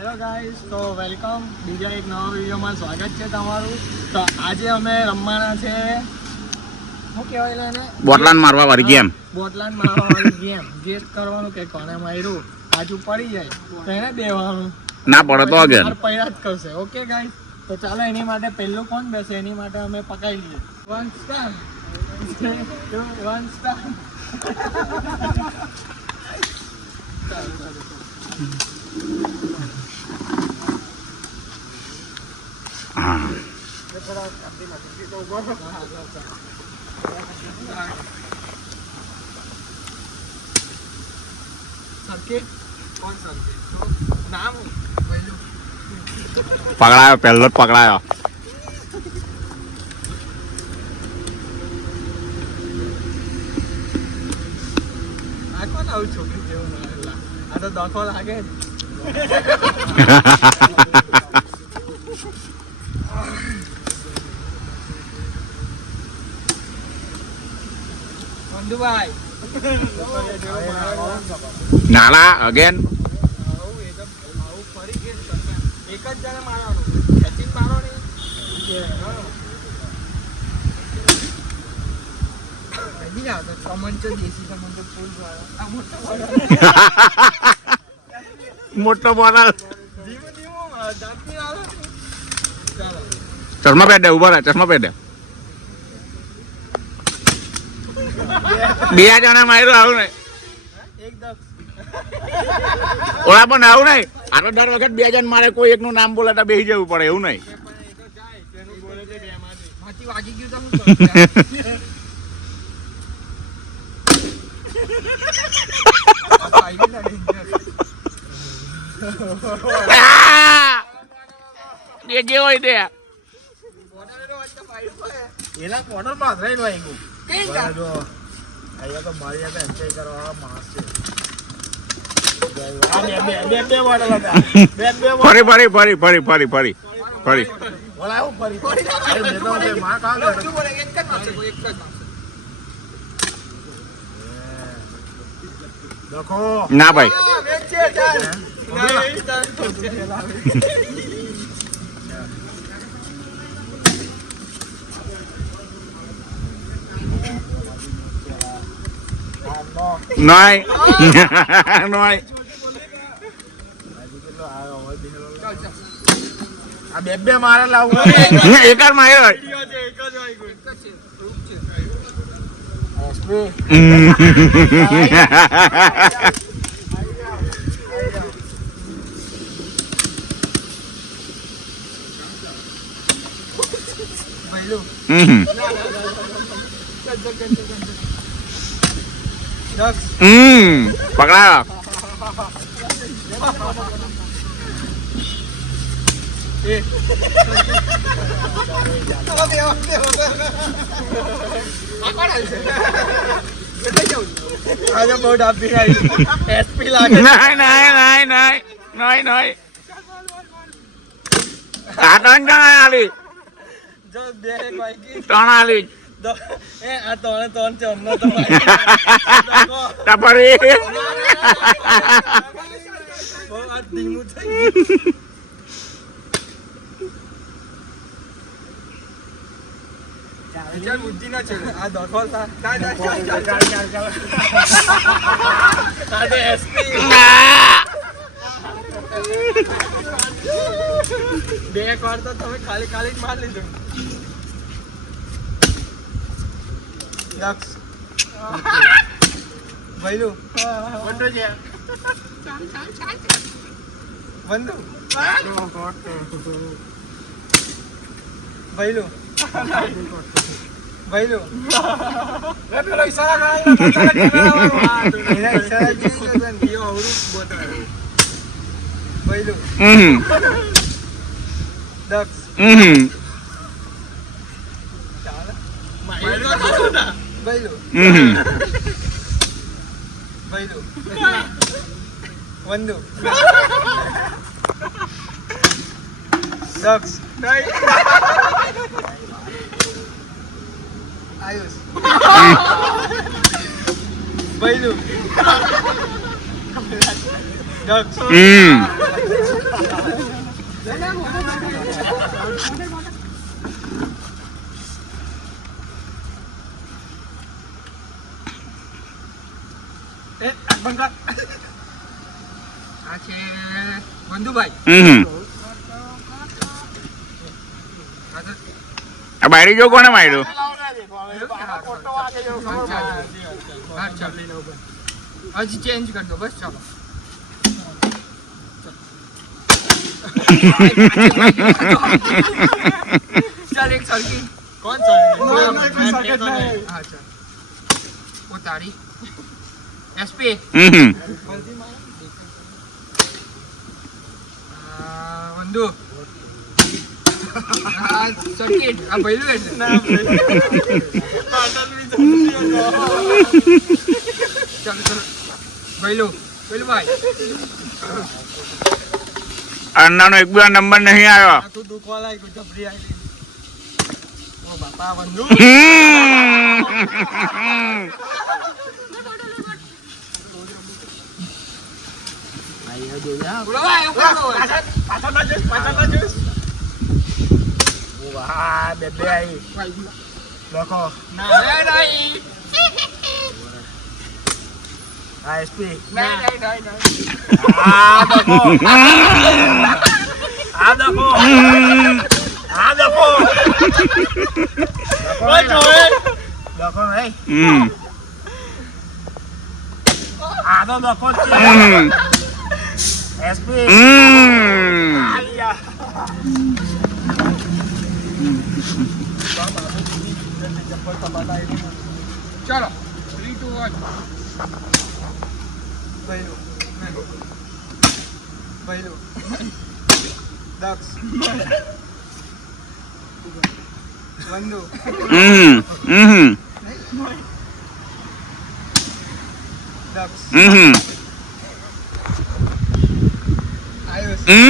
Hello guys, તો welcome બીજા એક નવા વિડીયોમાં સ્વાગત છે તમારું. તો આજે અમે રમવાના છે, શું કહેવાય એને, બોટલાન મારવા વાળી ગેમ. બોટલાન મારવા વાળી ગેમ. ગેસ કરવાનું કે કોને માર્યું. બાજુ પડી જાય તો એને દેવાનું, ના પડે તો અગેન પૈડા જ કરશે. ઓકે ગાઈસ, તો ચાલો એની માટે પહેલું કોણ બેસે એની માટે અમે પકાવી લઈએ. 1 સ્ટાર 1 સ્ટાર. પકડાયો, પહેલો જ પકડાયો. આ કોણ આવું છોકરી જેવું લાગે? આ તો દખો લાગે. વંદુભાઈ નાલા અગેન. એક જ જણે મારવાનું, ખેંચીને મારો નહીં. મોટો બોટલ. ચશ્મા પહેર દે, ઉભા રહે, ચશ્મા પહેર દે. બે જણા માર્યું, આવું નહીં. ઓલા પણ આવું નહીં. આ તો દર વખત બે જણ મારે, કોઈ એકનું નામ બોલે તો બેસી જવું પડે, એવું નહીં. જે હોય તે એના કોર્નર માં રહીને વાગ્યું. અહીંયા તો મારી યાદ એન્જોય કરવા માણસ છે. ફરી ફરી ફરી ફરી ફરી ફરી ફરી ના ભાઈ. નહીં નહીં. આ બે મારે લાવું. એક જ માર્યો. પકડાયો. પકડાયો. આજે બહુ ડાબી આવી. એસપી લાગે. નહીં નહીં નહીં નહીં નહીં નહીં. આ ત્રણ જણા આલી. જો બે વાગી ત્રણ આલી. એ આ ત્રણ છે અમને તો ટપરી. બહુ આ ધીમું થઈ ગયું. બુદ્ધિ ના છે આ દખો બે એક વાર તો તમે ખાલી ખાલી જ માર લીધું. ભૈલું બંધુ છે. બંધુ ભૈલું ભૈલું પેલો ઈશારા ભૈલું દક્ષ ભઈલું ભઈલું વંદુ દક્ષ આયુષ ભઈલું દક્ષ આ છે વંદુભાઈ આ બાયડી જો કોને માર્યું હજી ચેન્જ કરી દો બસ ચાલો ચાલ એક સરખી કોણ તારી એસપી વંદુ સર્કિટ આ ભઈલું એટલે ચાલો ચાલો ભઈલું ભાઈ અન્નાનો એક બી નંબર નહીં આવ્યો તું દુખવા લાગ્યું જબરી આવી ઓ બાપા વંદુ ચાલો 3, 2, 1 ભઈલું દક્ષ વંદુ દક્ષ આયુષ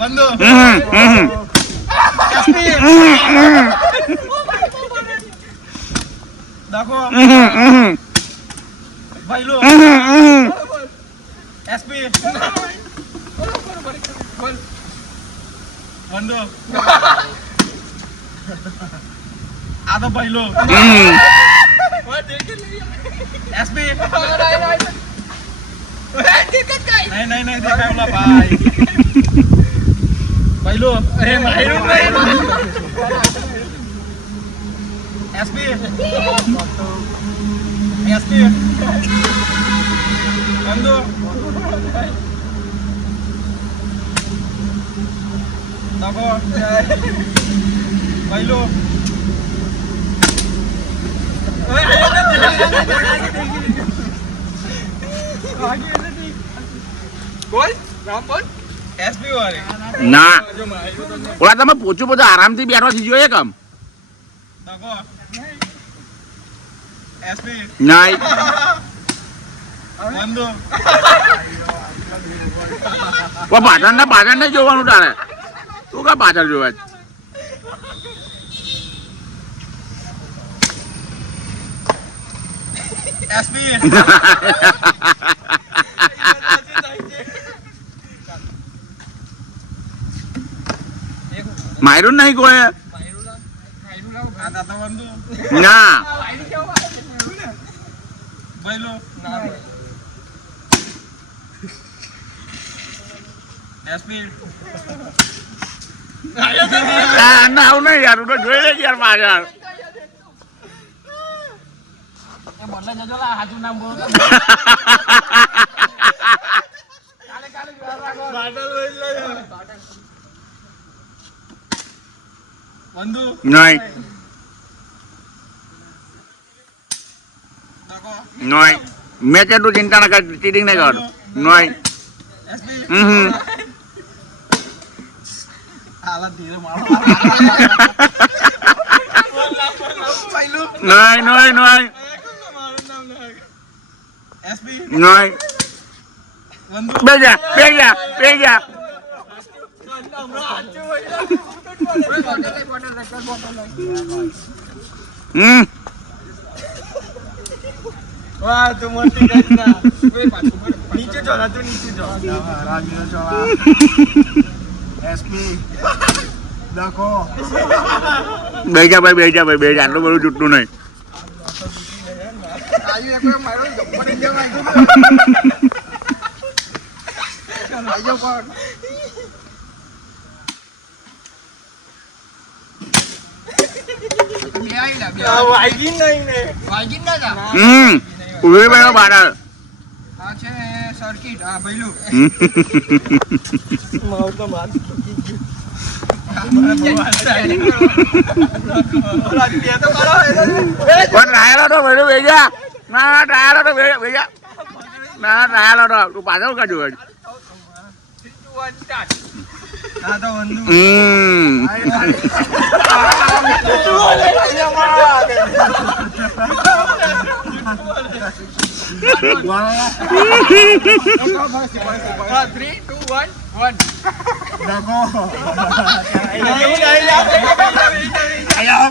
બંધુ देखो भाई लो एसपी बंदो आधा भाई लो एसपी नहीं देखा बोला भाई भाई लो अरे एसपी बंदो देखो भाई लो बोल नाम बोल एसपी वाले ના ઓલા તમે પોચું બધું આરામથી બેઠો થઈ જોઈએ કમ देखो एसपी નહીં बंदो પાછળ ને જોવાનું તારે તું કા પાછળ જોવે एसपी માર્યું નહીં કોઈ आता तो बंदो ના भाई लो एसपी ના આવું નહીં યાર તો જોઈ લે યાર પાછળ બોલે જજો લા હાજુ નામ બોલ કાલે બાટલ વેચ લે વંદુ નહીં ડકો નહીં મેં કે તું ચિંતા ના કર ચીટિંગ નહીં કરવાનું નહીં એસપી હાલા ધીરે મારો પહેલું નહીં નહીં નહીં મારું નામ લખ એસપી નહીં વંદુ બેજા બેજા બેજા વાહ તું મોટી ઘટના નીચે જો તું નીચે જો રાજ્ય ચોળા એસપી ડકો બેજા ભાઈ બેજા આટલું બધું જુઠ્ઠું નહીં આયુ એક મારો પડી જવાય આયો કોણ બે આઈલા બે વાગી નહીં ને વાગી ના ઉભી ભાઈ બહાર આ છે સર્કિટ આ ભઈલું માર તો માર રાયેલો તો ભાઈ બેજા ના રાયેલો તો બેજા ના રાયેલો તો તું પાછળ કાઢ્યું હોય આ તો વંદુ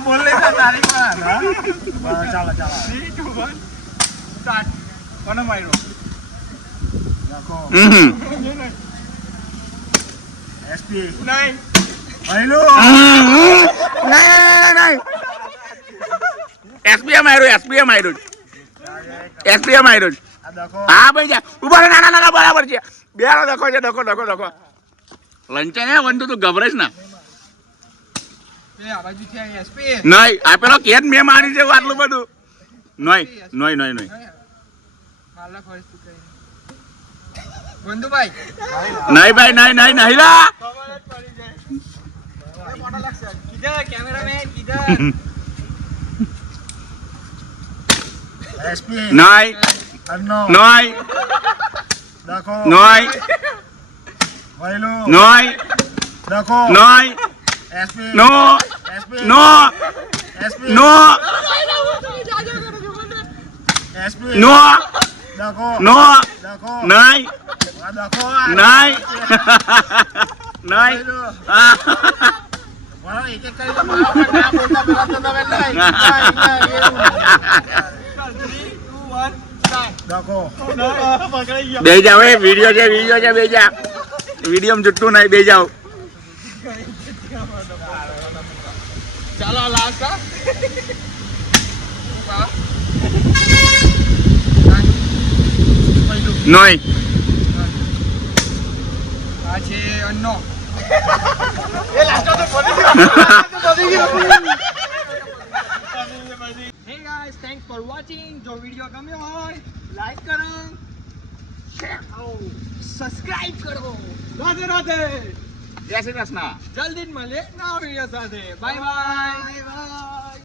બોલે તારી ચાલો ચાલો 3, 2, 1 સ્ટાર્ટ કોને માર્યો એસપી નહીં હેલો નહીં એસપીએ માર્યું આ દકો હા ભાઈ જા ઉભા રહે નાના બરાબર છે બેરો ડકો છે ડકો લંચે ને વંતુ તું ગભરાઈશ ના એ આ બાજુ છે એસપી નહીં આ પેલો કેદ મેં મારી છે આટલું બધું નહીં હાલા ફરસ્તી કઈ બંધુભાઈ નહીં ભાઈ નહીં લા કિધર કેમેરામેન કિધર એસપી નહીં અન્નો નહીં દકો નહીં વૈલો નહીં દકો નહીં એસપી નો એસપી નો એસપી નો એસપી નો દકો નો દકો નહીં આ દકો નહીં નહીં મારો એક એક કરી મારો ના બોલતા પેલા તો તમે નહીં 3, 2, 1 સ્ટાર્ટ દકો પકડાઈ ગયો બે જાવ એ વિડિયો છે બે જા વિડિયો જુઠ્ઠું નહીં બે જાવ ચાલો લાસ્ટ નહીં આ છે અન્નો એ લાસ્ટ તો પડી ગયો હે ગાઈસ થેન્ક્સ ફોર વોચિંગ જો વિડિયો ગમ્યો હોય લાઈક કરો શેર કરો સબસ્ક્રાઇબ કરો રાધે જય શ્રી કૃષ્ણ જલ્દી જ મળીએ નવા વિડિયો સાથે બાય બાય